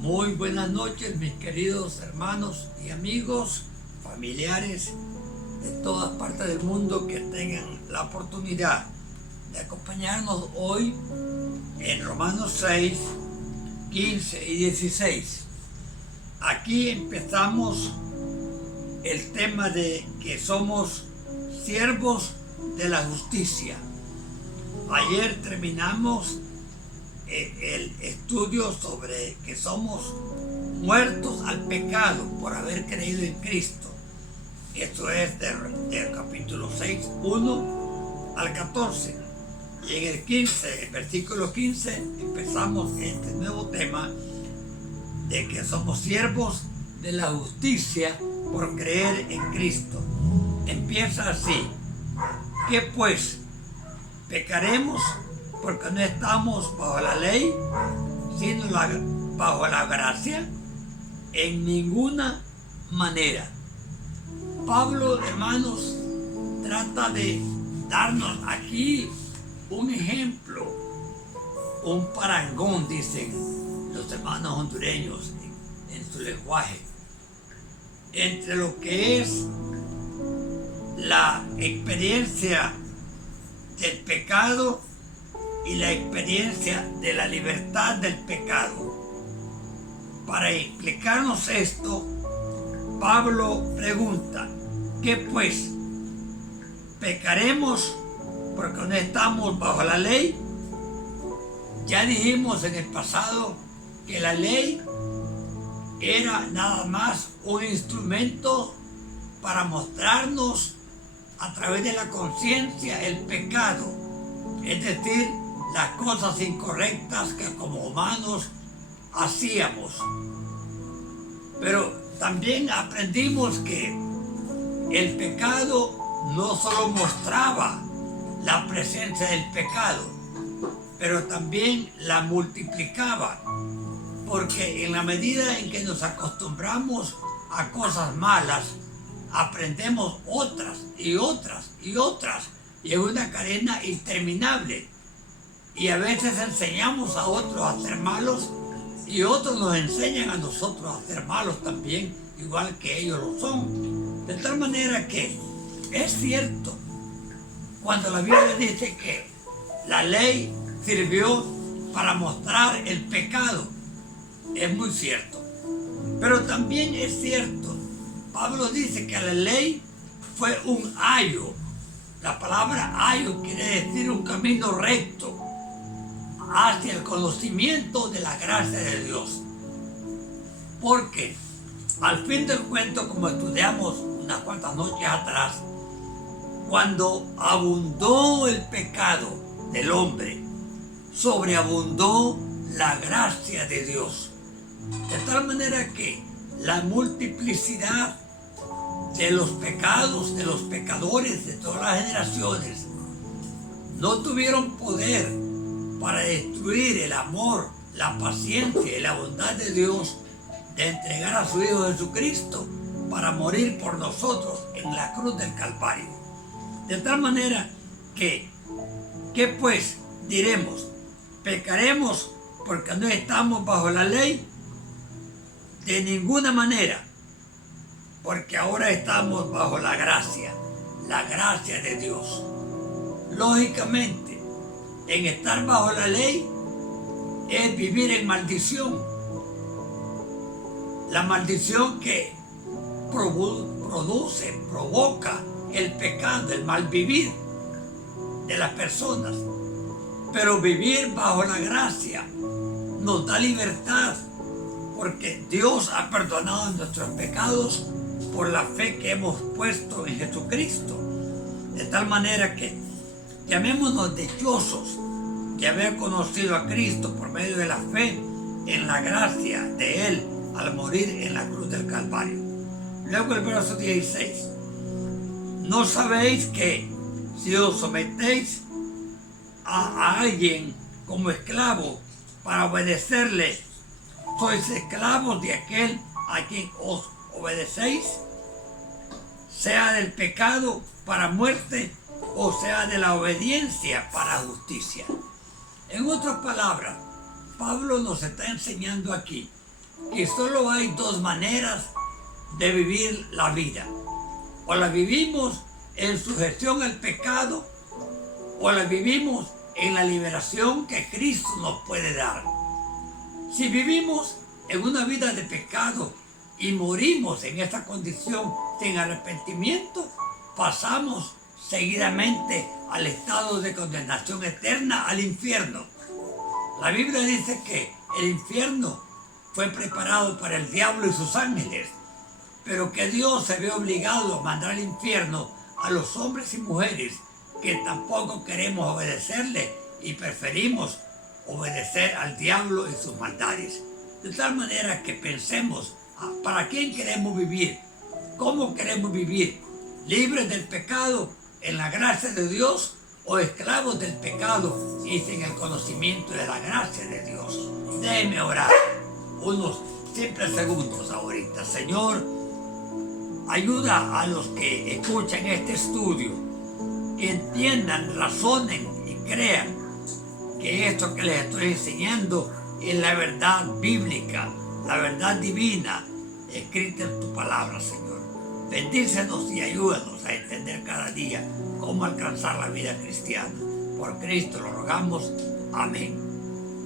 Muy buenas noches, mis queridos hermanos y amigos, familiares de todas partes del mundo que tengan la oportunidad de acompañarnos hoy en Romanos 6, 15 y 16. Aquí empezamos el tema de que somos siervos de la justicia. Ayer terminamos el estudio sobre que somos muertos al pecado por haber creído en Cristo. Esto es del capítulo 6, 1 al 14. Y en el 15, el versículo 15, empezamos este nuevo tema de que somos siervos de la justicia por creer en Cristo. Empieza así: ¿qué pues? ¿Pecaremos porque no estamos bajo la ley, sino bajo la gracia? En ninguna manera. Pablo, hermanos, trata de darnos aquí un ejemplo, un parangón, dicen los hermanos hondureños en su lenguaje, entre lo que es la experiencia del pecado y la experiencia de la libertad del pecado. Para explicarnos esto, Pablo pregunta: ¿qué pues? ¿Pecaremos porque no estamos bajo la ley? Ya dijimos en el pasado que la ley era nada más un instrumento para mostrarnos a través de la conciencia el pecado, es decir, las cosas incorrectas que como humanos hacíamos. Pero también aprendimos que el pecado no solo mostraba la presencia del pecado, pero también la multiplicaba, porque en la medida en que nos acostumbramos a cosas malas, aprendemos otras y otras y otras, y es una cadena interminable. Y a veces enseñamos a otros a ser malos y otros nos enseñan a nosotros a ser malos también, igual que ellos lo son. De tal manera que es cierto cuando la Biblia dice que la ley sirvió para mostrar el pecado. Es muy cierto. Pero también es cierto, Pablo dice que la ley fue un ayo. La palabra ayo quiere decir un camino recto hacia el conocimiento de la gracia de Dios. Porque al fin del cuento, como estudiamos unas cuantas noches atrás, cuando abundó el pecado del hombre, sobreabundó la gracia de Dios. De tal manera que la multiplicidad de los pecados, de los pecadores de todas las generaciones, no tuvieron poder para destruir el amor, la paciencia y la bondad de Dios de entregar a su Hijo Jesucristo para morir por nosotros en la cruz del Calvario. De tal manera que, ¿qué pues diremos? ¿Pecaremos porque no estamos bajo la ley? De ninguna manera, porque ahora estamos bajo la gracia de Dios. Lógicamente, en estar bajo la ley es vivir en maldición. La maldición que provoca el pecado, el mal vivir de las personas. Pero vivir bajo la gracia nos da libertad, porque Dios ha perdonado nuestros pecados por la fe que hemos puesto en Jesucristo. De tal manera que llamémonos dichosos de haber conocido a Cristo por medio de la fe en la gracia de Él al morir en la cruz del Calvario. Luego el verso 16: ¿no sabéis que si os sometéis a alguien como esclavo para obedecerle, sois esclavos de aquel a quien os obedecéis, sea del pecado para muerte o sea de la obediencia para justicia? En otras palabras, Pablo nos está enseñando aquí que solo hay dos maneras de vivir la vida. O la vivimos en sujeción al pecado, o la vivimos en la liberación que Cristo nos puede dar. Si vivimos en una vida de pecado y morimos en esta condición sin arrepentimiento, pasamos seguidamente al estado de condenación eterna, al infierno. La Biblia dice que el infierno fue preparado para el diablo y sus ángeles, pero que Dios se ve obligado a mandar al infierno a los hombres y mujeres que tampoco queremos obedecerle y preferimos obedecer al diablo y sus maldades. De tal manera que pensemos, ¿para quién queremos vivir? ¿Cómo queremos vivir? ¿Libres del pecado, en la gracia de Dios, o esclavos del pecado y sin el conocimiento de la gracia de Dios? Déjenme orar unos simples segundos ahorita. Señor, ayuda a los que escuchan este estudio, que entiendan, razonen y crean que esto que les estoy enseñando es la verdad bíblica, la verdad divina, escrita en tu palabra, Señor. Bendícenos y ayúdanos a entender cada día cómo alcanzar la vida cristiana. Por Cristo lo rogamos. Amén.